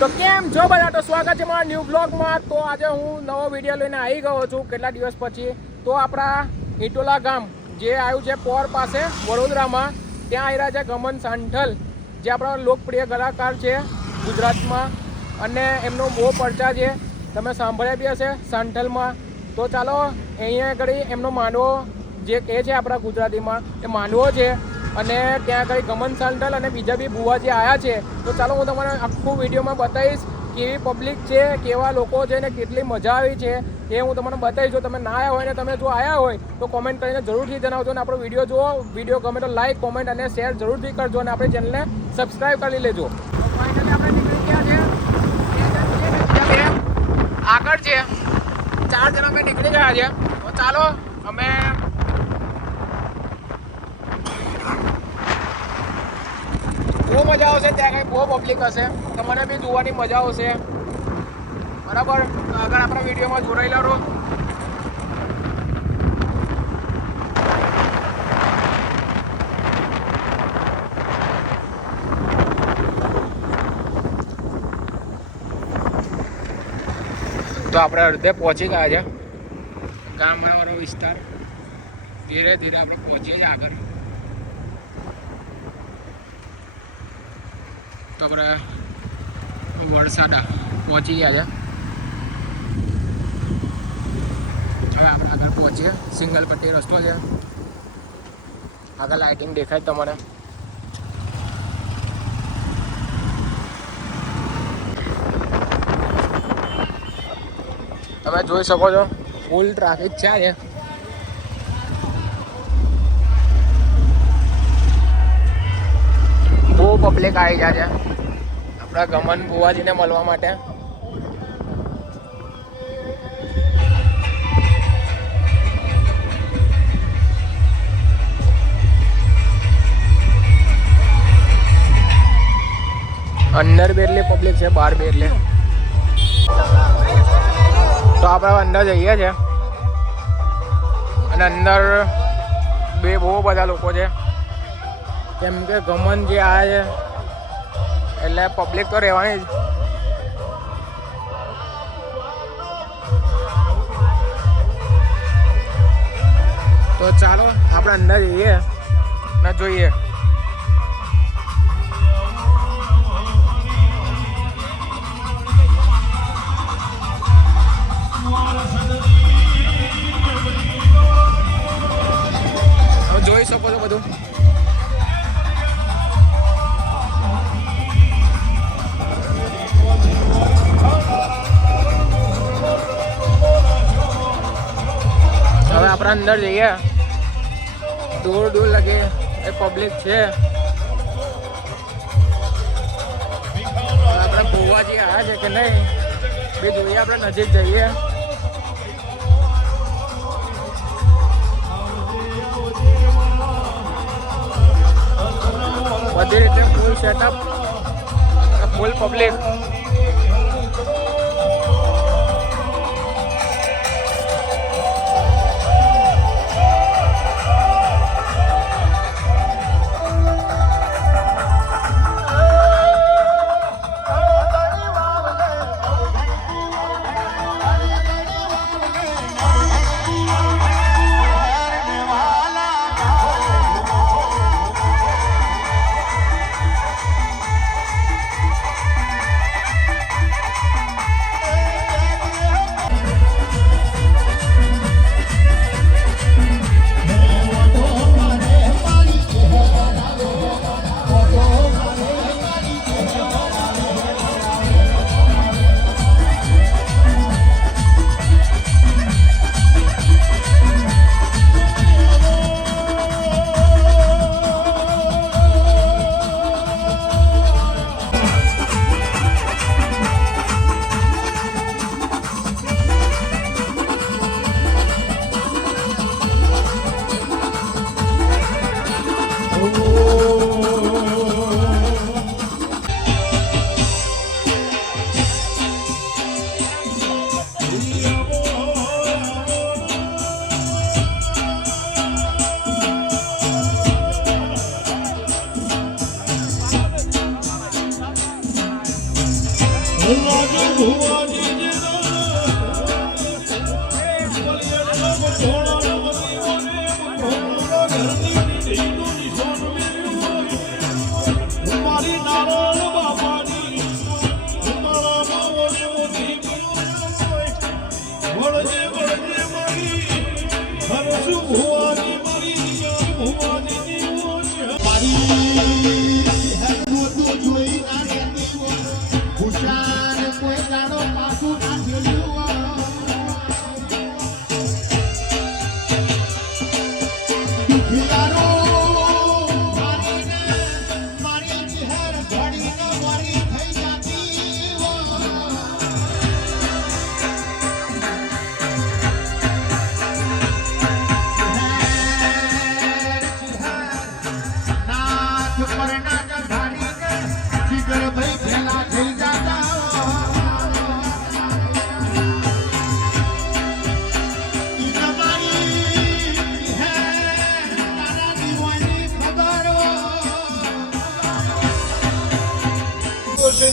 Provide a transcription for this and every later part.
તો કેમ છો બધા? તો સ્વાગત છે મારા ન્યૂ બ્લોગમાં. તો આજે હું નવો વિડીયો લઈને આવી ગયો છું કેટલા દિવસ પછી. તો આપણા ઇટોલા ગામ જે આવ્યું છે પોર પાસે વડોદરામાં, ત્યાં આવી રહ્યા છે ગમન સાંઠલ, જે આપણા લોકપ્રિય કલાકાર છે ગુજરાતમાં અને એમનો બહુ પડચા છે, તમે સાંભળ્યા બી હશે સાંઠલમાં. તો ચાલો અહીંયા આગળ એમનો માંડવો જે કહે છે આપણા ગુજરાતીમાં એ માંડવો છે, અને ત્યાં આગળ ગમન સાંઠલ અને બીજા બી બુવાજી આવ્યા છે. તો ચાલો હું તમને આખું વિડીયોમાં બતાવીશ કેવી પબ્લિક છે, કેવા લોકો છે ને કેટલી મજા આવી છે એ હું તમને બતાવીશ. જો તમે ના આવ્યા હોય ને તમે જો આવ્યા હોય તો કોમેન્ટ કરીને જરૂરથી જણાવજો. અને આપણો વિડીયો જુઓ, વિડીયો ગમે તો લાઈક, કોમેન્ટ અને શેર જરૂરથી કરજો અને આપણી ચેનલને સબસ્ક્રાઈબ કરી લેજો. તો ફાઇનલી આપણે નીકળી ગયા છે, આગળ છે 4 જણા અમે નીકળી ગયા છે. તો ચાલો અમે બહુ મજા આવશે, ત્યાં કંઈ બહુ પબ્લિક હશે, તમને બી જોવાની મજા આવશે. બરાબર, આગળ આપણા વિડીયોમાં જોડાયેલા રહો. તો આપણે અડધે પહોંચી ગયા છે ગામવાળો વિસ્તાર. ધીરે ધીરે આપણે પહોંચીએ છીએ આગળ. તો આપણે વડસાડા પહોંચી ગયા છે. હવે આપણે આગળ પહોંચીએ. સિંગલ પટ્ટી રસ્તો છે, આગળ લાઇટિંગ દેખાય તમને. તમે જોઈ શકો છો ફૂલ ટ્રાફિક છે આજે. બહુ પબ્લિક આવી ગયા છે આપણા ગમન બુવાજીને મળવા માટે. અંદર બી એટલી પબ્લિક છે, બહાર બી એટલે. તો આપણે અંદર જઈએ છીએ અને અંદર બહુ બધા લોકો છે, કેમ કે ગમન જે આવ્યા છે એટલે પબ્લિક તો રહેવાની જ. તો ચાલો આપણે અંદર જઈએ ને જોઈએ. જોઈ શકો છો બધું. હવે આપણે અંદર જઈએ. દૂર દૂર લગે એ પબ્લિક છે. આપણે બુવાજી આવ્યા છે કે નહીં બે જોઈએ, આપણે નજીક જઈએ. બધી રીતે ફૂલ સેટઅપ, ફૂલ પબ્લિક.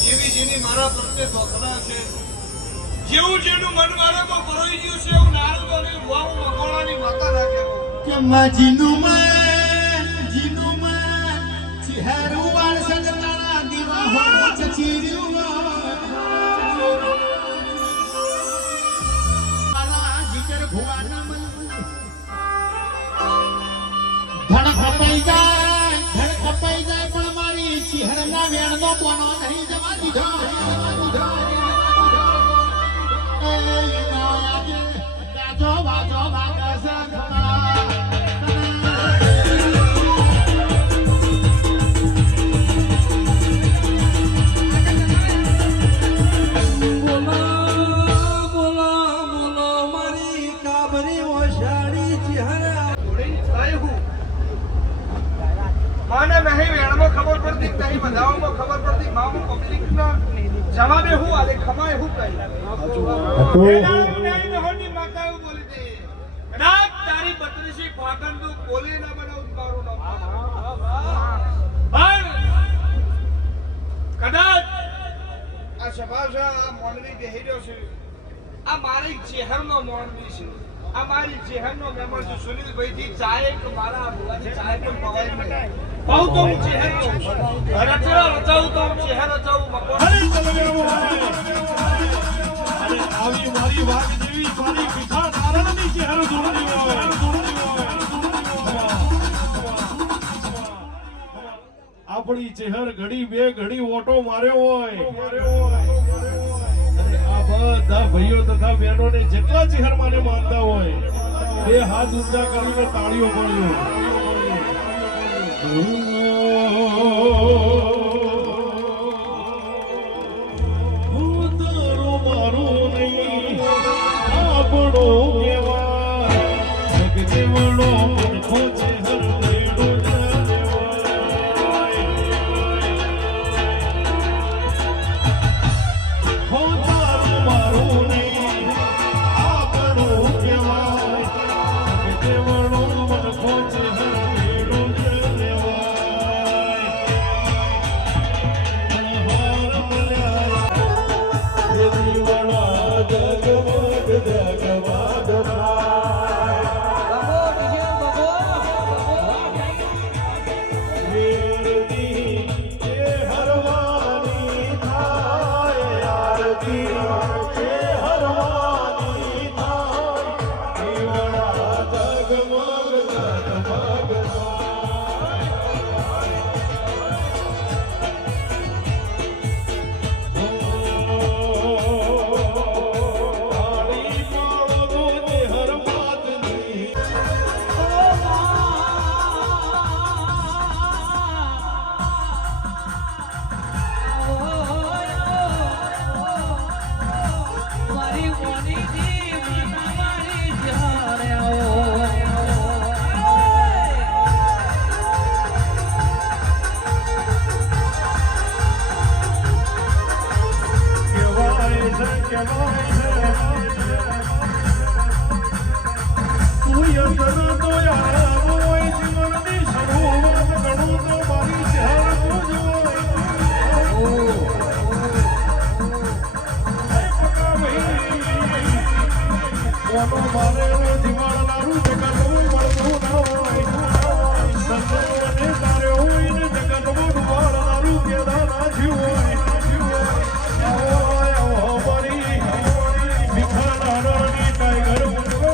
જેવી જેની મારા પ્રત્યે શોધના છે, જેવું જેનું મન મારામાં ભરાઈ ગયું છે એવું નારદ અને વાવ મકોડાની માતા રાખે કે જીનું માં ચહેરું વાળ સંગતાના દીવા હો ચચીર્યું મારા જીગર ભુવાના મન ધડ ખપાઈ જાય પણ મારી ચહેરના વેણનો કોનો નહીં જવા દીધો ગાજો વાજો વાગસે મને નહીં વેણમાં ખબર પડતી નહીં બધાઓમાં ખબર પડતી મામું પબ્લિકના જવાબે હું આલે ખમાય હું કઈ નહીં માતા એવું બોલી દે કદાચ તારી બત્રીસી ફાગણ તું બોલે ના બનાવ મારું નામ પણ કદાચ આ સભાસા આ મોનવી બેહી રહ્યો છે આ મારી ચહેરનો મોનવી છે આ મારી ચહેરનો મહેમાન છે સુનિલભાઈ થી ચાય કે મારા બોલાની ચાય પણ પવાય નહીં બહુ તો હું ચહેર રચાવું તો હું ચહેર રચાવું અરે આવી મારી વાત જેવી મારી મીઠા નારણની ચહેર જોડતી હોય આપણી ચહેર ઘડી બે ઘડી ઓટો માર્યો હોય અને આ બધા ભાઈઓ તથા બહેનોને જેટલા ચહેર માને માનતા હોય બે હાથ ઊંચા કરીને તાળીઓ પડ્યો કોનો મારે જીવાડનારું જગતનું મળતું ના હોય સંતોને તારે હોય ને જગતનું ડુબાડનારું કેદાના જીવ હોય આવો મારી ભીખાના રણની ટાઈગર ઉઠો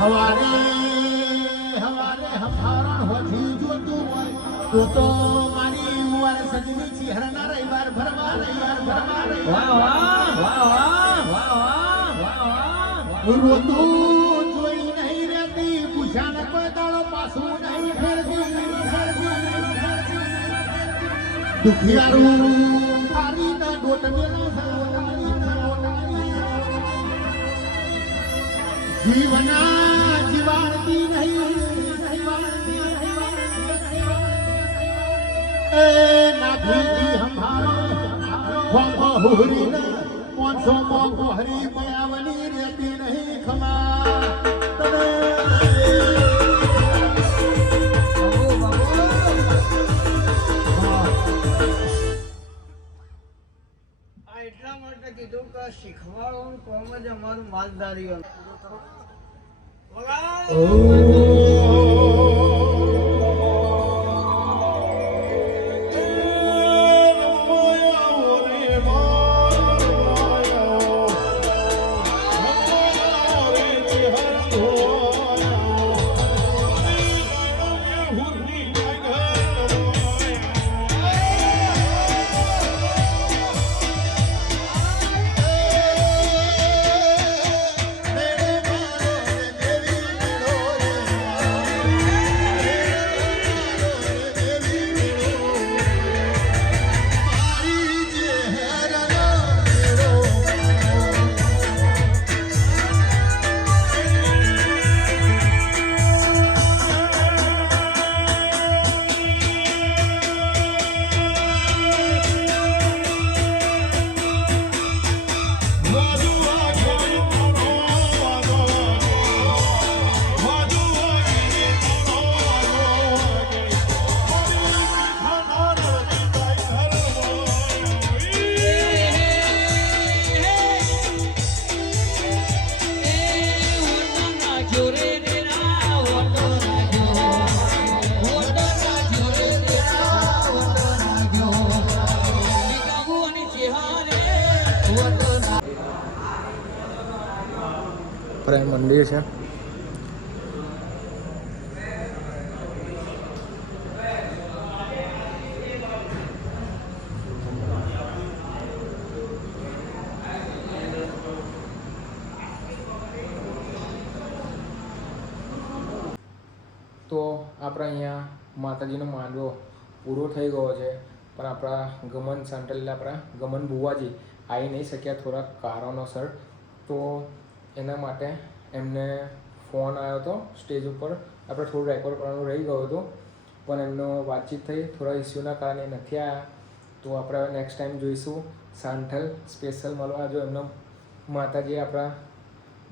હવારે હવારે હફારણ હોથી જોતું હોય તો મારી ઉવાર સજની ચિહરના રવિવાર ભરવા વાહ વાહ વાહ વાહ વાહ વાહ વાહ રોતું જોઈ નહીં રહેતી પૂછાને કોઈ દાડો પાછું નહીં ફેરતી દુખિયારું તારીના ડોટ મેલા જીવના જીવાડતી નહીં એ નાભીજી હમારા હોહરીને 500 માં કોહરી પયાવની રહેતી નહીં ખમા તને એટલા માટે કીધું કે શીખવાડવાનું કોમ જ અમારું માલધારીઓ પ્રેમ મંદિર છે. તો આપણે અહીંયા માતાજીનો માંડવો પૂરો થઈ ગયો છે, પણ આપણા ગમન સેન્ટ્રલ આપણા ગમન બુવાજી આવી નહીં શક્યા થોડાક કારણોસર. તો એના માટે એમને ફોન આવ્યો હતો સ્ટેજ ઉપર, આપણે થોડું રેકોર્ડ કરવાનું રહી ગયું હતું, પણ એમનો વાતચીત થઈ, થોડા ઇસ્યુના કારણે નથી આવ્યા. તો આપણે હવે નેક્સ્ટ ટાઈમ જોઈશું સાંથલ સ્પેશિયલ મળવા. જો એમનો માતાજી આપણા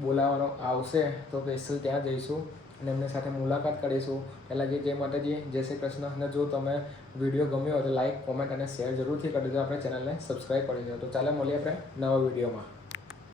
બોલાવવાનો આવશે તો સ્પેશિયલ ત્યાં જઈશું અને એમની સાથે મુલાકાત કરીશું. પહેલાં જય માતાજી, જય શ્રી કૃષ્ણ. અને જો તમે વિડીયો ગમ્યો હોય તો લાઈક, કોમેન્ટ અને શેર જરૂરથી કરી દેજો. આપણે ચેનલને સબસ્ક્રાઈબ કરી દેજો. તો ચાલો મળીએ આપણે નવા વિડીયોમાં.